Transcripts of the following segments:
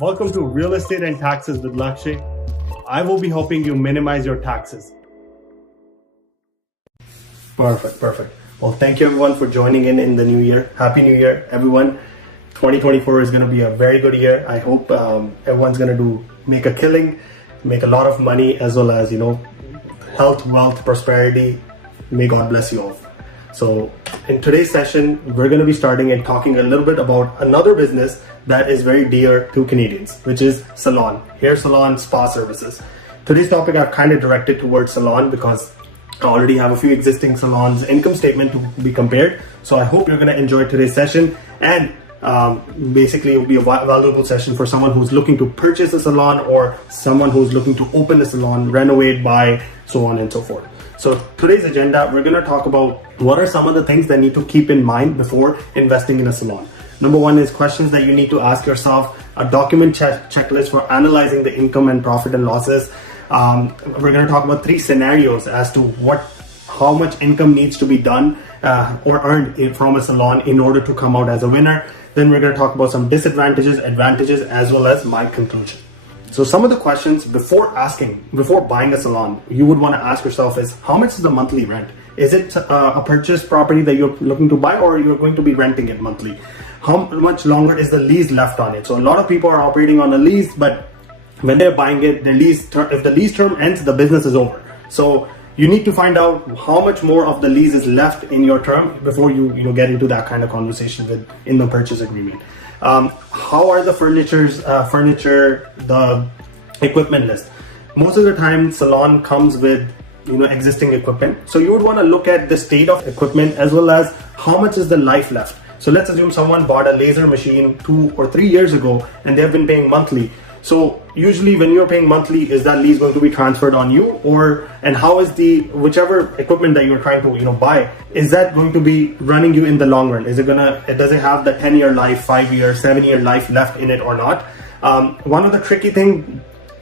Welcome to Real Estate and Taxes with Lakshay. I will be helping you minimize your taxes. Perfect. Well, thank you everyone for joining in the new year. Happy New Year, everyone. 2024 is going to be a very good year. I hope everyone's going to make a killing, make a lot of money, as well as, health, wealth, prosperity. May God bless you all. So in today's session, we're going to be starting and talking a little bit about another business that is very dear to Canadians, which is Salon, hair salon, spa services. Today's topic I've kind of directed towards Salon because I already have a few existing salons income statement to be compared. So I hope you're going to enjoy today's session, and basically it will be a valuable session for someone who's looking to purchase a salon or someone who's looking to open a salon, renovate, buy, so on and so forth. So today's agenda, we're going to talk about what are some of the things that need to keep in mind before investing in a salon. Number one is questions that you need to ask yourself, a document checklist for analyzing the income and profit and losses. We're going to talk about 3 scenarios as to how much income needs to be done or earned from a salon in order to come out as a winner. Then we're going to talk about some disadvantages, advantages, as well as my conclusion. So some of the questions before buying a salon, you would want to ask yourself is, how much is the monthly rent? Is it a purchase property that you're looking to buy, or you're going to be renting it monthly? How much longer is the lease left on it? So a lot of people are operating on a lease, but when they're buying it, if the lease term ends, the business is over. So you need to find out how much more of the lease is left in your term before you get into that kind of conversation in the purchase agreement. How are the furniture, the equipment list? Most of the time, salon comes with existing equipment. So you would want to look at the state of equipment as well as how much is the life left. So let's assume someone bought a laser machine 2 or 3 years ago and they've been paying monthly. So usually when you're paying monthly, is that lease going to be transferred on you, and how is whichever equipment that you're trying to buy, is that going to be running you in the long run? Does it have the 10-year life, 5-year, 7-year life left in it or not? One of the tricky thing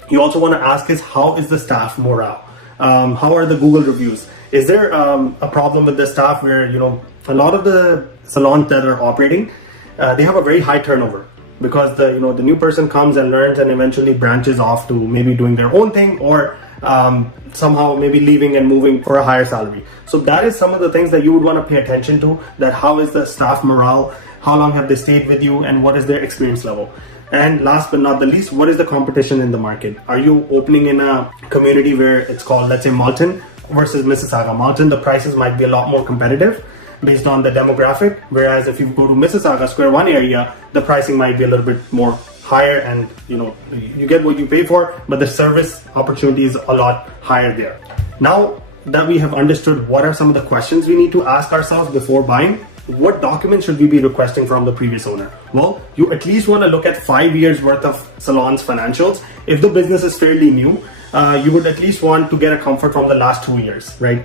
you also want to ask is, how is the staff morale? How are the Google reviews? Is there a problem with the staff where a lot of the salons that are operating, they have a very high turnover? Because the new person comes and learns and eventually branches off to maybe doing their own thing, or somehow maybe leaving and moving for a higher salary. So that is some of the things that you would want to pay attention to, that how is the staff morale, how long have they stayed with you, and what is their experience level. And last but not the least, what is the competition in the market? Are you opening in a community where it's called, let's say, Malton versus Mississauga? Malton, the prices might be a lot more competitive based on the demographic, whereas if you go to Mississauga Square One area, the pricing might be a little bit more higher, and you get what you pay for, but the service opportunity is a lot higher there. Now that we have understood what are some of the questions we need to ask ourselves before buying, what documents should we be requesting from the previous owner? Well, you at least want to look at 5 years worth of salon's financials. If the business is fairly new, you would at least want to get a comfort from the last 2 years, right?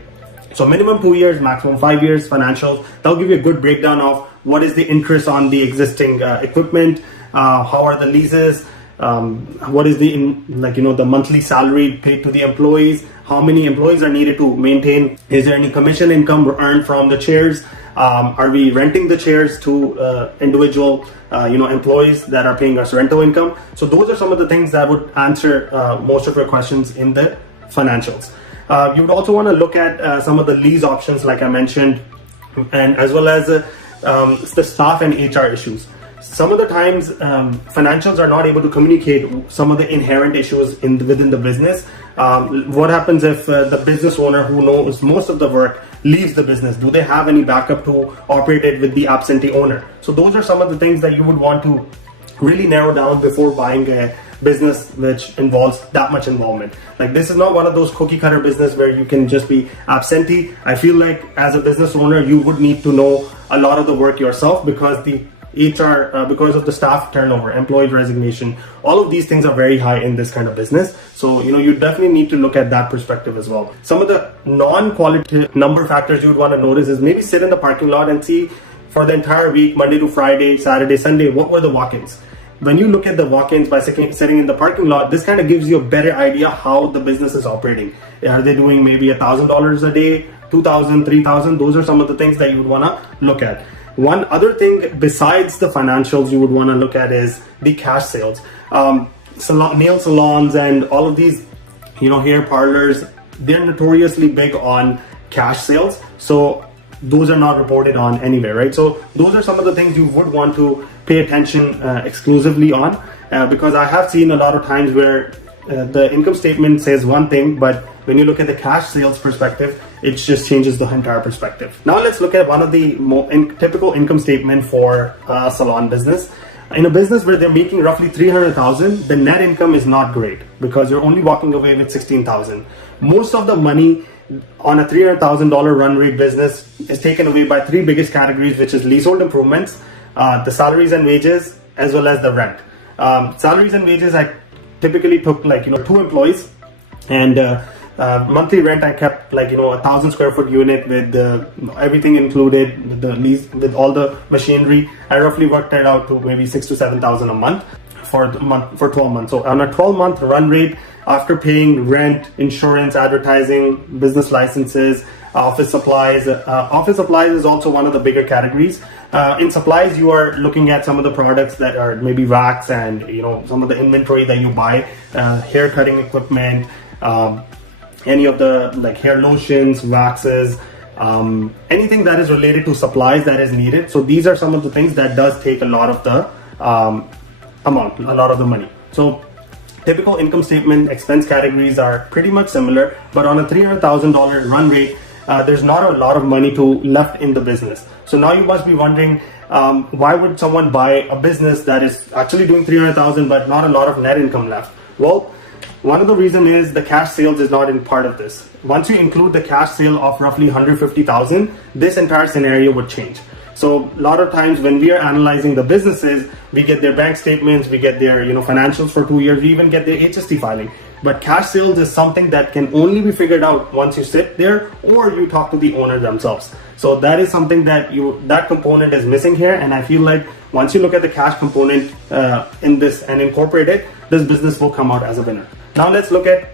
So minimum 2 years, maximum 5 years financials. That'll give you a good breakdown of what is the interest on the existing equipment, how are the leases, what is the monthly salary paid to the employees, how many employees are needed to maintain, is there any commission income earned from the chairs, are we renting the chairs to individual employees that are paying us rental income. So those are some of the things that would answer most of your questions in the financials. You would also want to look at some of the lease options, like I mentioned, and as well as the staff and HR issues. Some of the times, financials are not able to communicate some of the inherent issues within the business. What happens if the business owner who knows most of the work leaves the business? Do they have any backup to operate it with the absentee owner? So those are some of the things that you would want to really narrow down before buying a business which involves that much involvement. Like, this is not one of those cookie cutter business where you can just be absentee. I feel like as a business owner, you would need to know a lot of the work yourself, because the HR, because of the staff turnover, employee resignation, all of these things are very high in this kind of business. So, you definitely need to look at that perspective as well. Some of the non-quality number factors you would want to notice is maybe sit in the parking lot and see for the entire week, Monday to Friday, Saturday, Sunday, what were the walk-ins? When you look at the walk-ins by sitting in the parking lot, this kind of gives you a better idea how the business is operating. Are they doing maybe $1,000 a day, $2,000, $3,000? Those are some of the things that you would want to look at. One other thing besides the financials you would want to look at is the cash sales. Nail salons and all of these, hair parlors, they're notoriously big on cash sales. So those are not reported on anywhere, right? So those are some of the things you would want to pay attention exclusively on, because I have seen a lot of times where the income statement says one thing, but when you look at the cash sales perspective, it just changes the entire perspective. Now let's look at one of the typical income statement for a salon business. In a business where they're making roughly 300,000, the net income is not great because you're only walking away with 16,000. Most of the money on a $300,000 run rate business is taken away by three biggest categories, which is leasehold improvements, the salaries and wages, as well as the rent. Salaries and wages, I typically took 2 employees, and monthly rent I kept 1,000 square foot unit with everything included, with the lease, with all the machinery. I roughly worked it out to maybe 6,000 to 7,000 a month for 12 months. So on a 12-month run rate, after paying rent, insurance, advertising, business licenses, office supplies. Office supplies is also one of the bigger categories. In supplies, you are looking at some of the products that are maybe wax and some of the inventory that you buy, hair cutting equipment, any of the hair lotions, waxes, anything that is related to supplies that is needed. So these are some of the things that does take a lot of the a lot of the money. So typical income statement expense categories are pretty much similar, but on a $300,000 run rate, there's not a lot of money left in the business. So now you must be wondering, why would someone buy a business that is actually doing 300,000 but not a lot of net income left? Well, one of the reasons is the cash sales is not in part of this. Once you include the cash sale of roughly 150,000, this entire scenario would change. So a lot of times when we are analyzing the businesses, we get their bank statements, we get their financials for 2 years, we even get their HST filing. But cash sales is something that can only be figured out once you sit there or you talk to the owner themselves. So that is something that that component is missing here. And I feel like once you look at the cash component in this and incorporate it, this business will come out as a winner. Now let's look at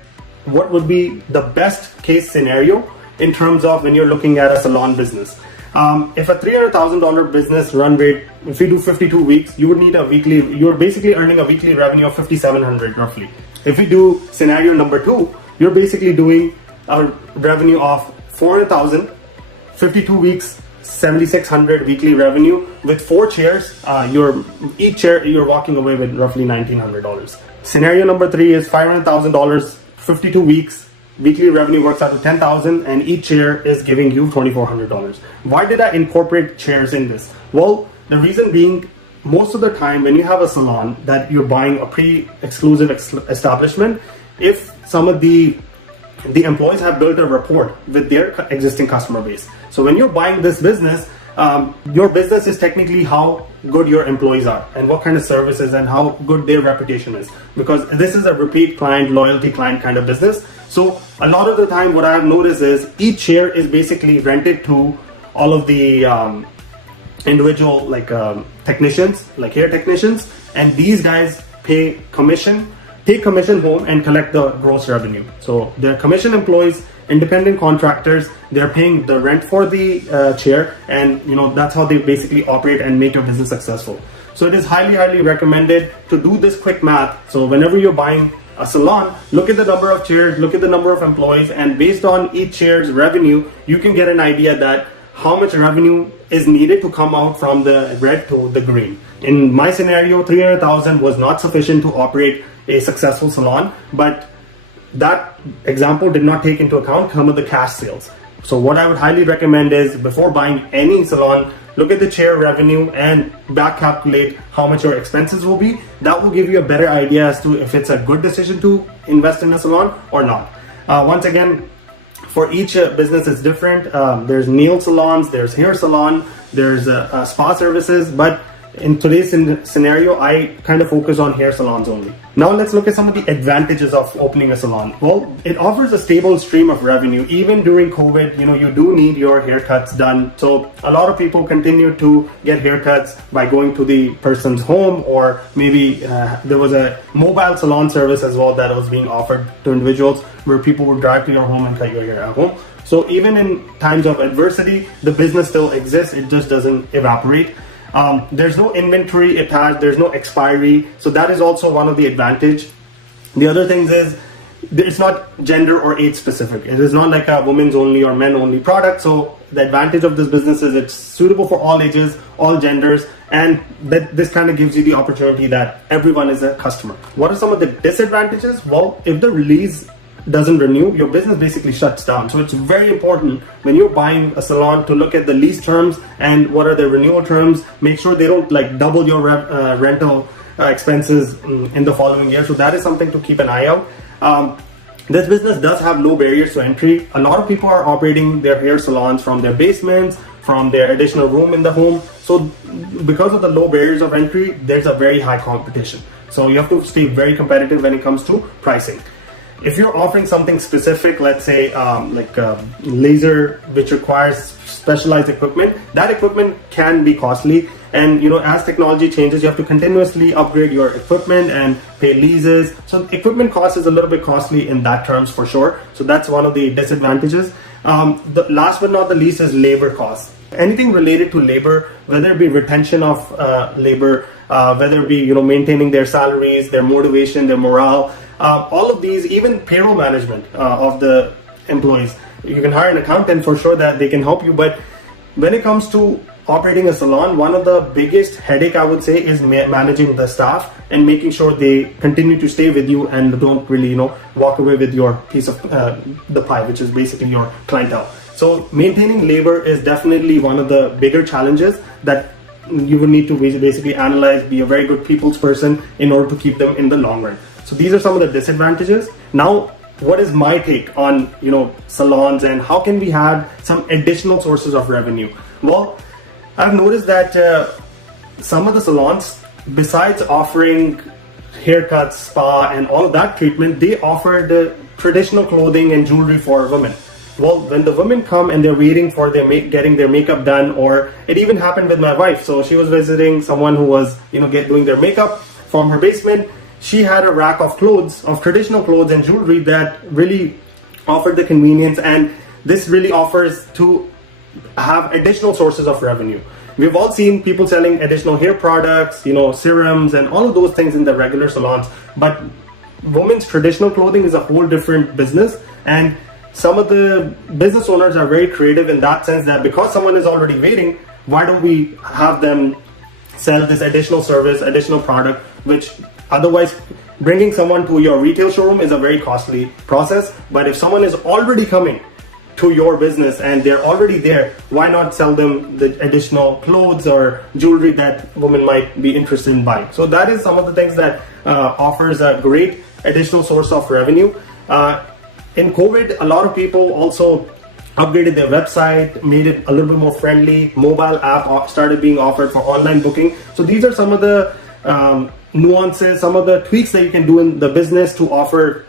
what would be the best case scenario in terms of when you're looking at a salon business. If a $300,000 business run rate, if you do 52 weeks, you would need you're basically earning a weekly revenue of 5,700 roughly. If we do scenario number 2, you're basically doing a revenue of 400,000, 52 weeks, 7,600 weekly revenue with 4 chairs. Each chair you're walking away with roughly $1,900. Scenario number 3 is $500,000, 52 weeks. Weekly revenue works out to 10,000 and each chair is giving you $2,400. Why did I incorporate chairs in this? Well, the reason being, most of the time when you have a salon that you're buying a pre-exclusive establishment, if some of the employees have built a rapport with their existing customer base. So when you're buying this business, your business is technically how good your employees are and what kind of services and how good their reputation is, because this is a repeat client, loyalty client kind of business. So a lot of the time what I have noticed is each chair is basically rented to all of the individual technicians, like hair technicians, and these guys take commission home and collect the gross revenue. So they're commission employees, independent contractors, they're paying the rent for the chair, and that's how they basically operate and make your business successful. So it is highly recommended to do this quick math. So whenever you're buying a salon, look at the number of chairs, look at the number of employees, and based on each chair's revenue, you can get an idea that how much revenue is needed to come out from the red to the green. In my scenario, 300,000 was not sufficient to operate a successful salon, but that example did not take into account some of the cash sales. So what I would highly recommend is, before buying any salon, look at the chair revenue and back calculate how much your expenses will be. That will give you a better idea as to if it's a good decision to invest in a salon or not. Once again, for each business it's different. There's nail salons, there's hair salon, there's spa services, but in today's scenario, I kind of focus on hair salons only. Now let's look at some of the advantages of opening a salon. Well, it offers a stable stream of revenue. Even during COVID, you do need your haircuts done. So a lot of people continue to get haircuts by going to the person's home, or maybe there was a mobile salon service as well that was being offered to individuals where people would drive to your home and cut your hair at home. So even in times of adversity, the business still exists. It just doesn't evaporate. There's no inventory attached, there's no expiry. So that is also one of the advantage. The other things is, it's not gender or age specific. It is not like a women's only or men only product. So the advantage of this business is it's suitable for all ages, all genders, and that this kind of gives you the opportunity that everyone is a customer. What are some of the disadvantages? Well, if the release doesn't renew, your business basically shuts down. So it's very important when you're buying a salon to look at the lease terms and what are the renewal terms. Make sure they don't like double your rental expenses in the following year. So that is something to keep an eye out. This business does have low barriers to entry. A lot of people are operating their hair salons from their basements, from their additional room in the home. So because of the low barriers of entry, there's a very high competition. So you have to stay very competitive when it comes to pricing. If you're offering something specific, let's say like laser, which requires specialized equipment, that equipment can be costly. And as technology changes, you have to continuously upgrade your equipment and pay leases. So equipment cost is a little bit costly in that terms for sure. So that's one of the disadvantages. The last but not the least is labor costs. Anything related to labor, whether it be retention of labor, whether it be maintaining their salaries, their motivation, their morale, all of these, even payroll management of the employees. You can hire an accountant for sure that they can help you, but when it comes to operating a salon, one of the biggest headache I would say is managing the staff and making sure they continue to stay with you and don't really walk away with your piece of the pie, which is basically your clientele. So maintaining labor is definitely one of the bigger challenges that you will need to basically analyze, be a very good people's person in order to keep them in the long run. So these are some of the disadvantages. Now, what is my take on salons and how can we have some additional sources of revenue? Well, I've noticed that some of the salons, besides offering haircuts, spa, and all of that treatment, they offer the traditional clothing and jewelry for women. Well, when the women come and they're waiting for getting their makeup done, or it even happened with my wife. So she was visiting someone who was doing their makeup from her basement. She had a rack of clothes, of traditional clothes and jewelry that really offered the convenience, and this really offers to have additional sources of revenue. We've all seen people selling additional hair products, serums and all of those things in the regular salons, but women's traditional clothing is a whole different business, and some of the business owners are very creative in that sense that because someone is already waiting, why don't we have them sell this additional service, additional product, which otherwise bringing someone to your retail showroom is a very costly process. But if someone is already coming to your business and they're already there, why not sell them the additional clothes or jewelry that women might be interested in buying? So that is some of the things that offers a great additional source of revenue. In COVID, a lot of people also upgraded their website, made it a little bit more friendly. Mobile app started being offered for online booking. So these are some of the nuances, some of the tweaks that you can do in the business to offer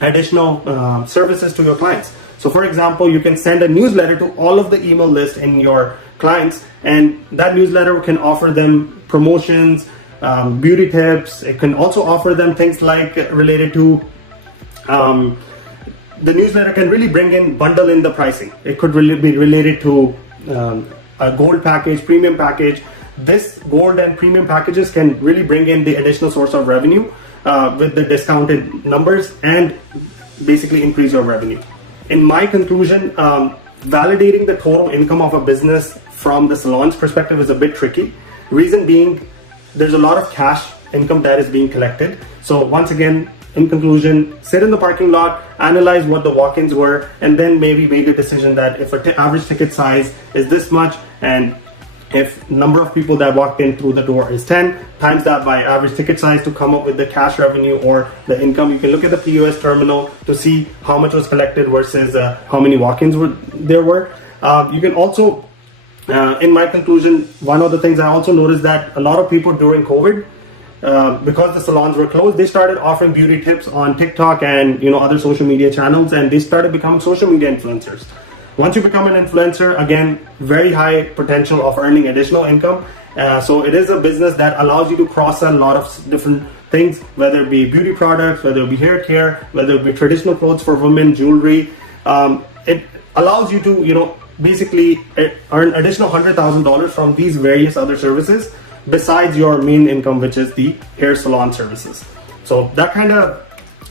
additional services to your clients. So for example, you can send a newsletter to all of the email list in your clients, and that newsletter can offer them promotions, beauty tips. It can also offer them things like related to the newsletter can really bundle in the pricing. It could really be related to a gold package, premium package. This gold and premium packages can really bring in the additional source of revenue with the discounted numbers and basically increase your revenue. In my conclusion, validating the total income of a business from the salon's perspective is a bit tricky. Reason being, there's a lot of cash income that is being collected. So once again, in conclusion, sit in the parking lot, analyze what the walk-ins were, and then maybe make a decision that if an average ticket size is this much, and if number of people that walked in through the door is 10, times that by average ticket size to come up with the cash revenue or the income. You can look at the POS terminal to see how much was collected versus how many walk-ins there were. You can also in my conclusion, one of the things I also noticed that a lot of people during COVID, because the salons were closed, they started offering beauty tips on TikTok and other social media channels, and they started becoming social media influencers. Once you become an influencer, again, very high potential of earning additional income. So it is a business that allows you to cross-sell a lot of different things, whether it be beauty products, whether it be hair care, whether it be traditional clothes for women, jewelry. It allows you to, basically earn additional $100,000 from these various other services besides your main income, which is the hair salon services. So that kind of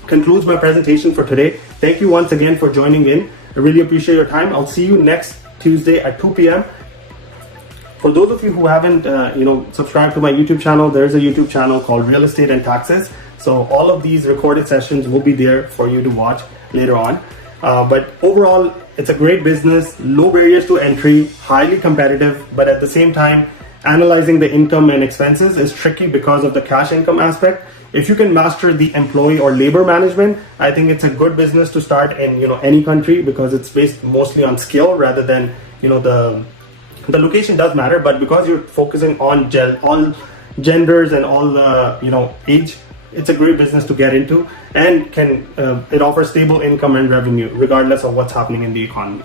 concludes my presentation for today. Thank you once again for joining in. I really appreciate your time. I'll see you next Tuesday at 2 p.m. For those of you who haven't, subscribed to my YouTube channel, there's a YouTube channel called Real Estate and Taxes. So all of these recorded sessions will be there for you to watch later on. But overall, it's a great business, low barriers to entry, highly competitive, but at the same time, analyzing the income and expenses is tricky because of the cash income aspect. If you can master the employee or labor management, I think it's a good business to start in any country, because it's based mostly on skill rather than the location does matter, but because you're focusing on all genders and all the age, it's a great business to get into, and it offers stable income and revenue regardless of what's happening in the economy.